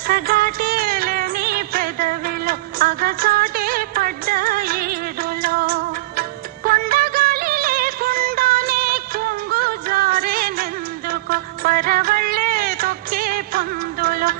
కసగాటేలేని పెదవిలో అగచాటే పడ్డ ఈడులో కొండగాలి లేకుండానే కుంగు జారేనెందుకో పరవళ్ళే తొక్కే పొందులో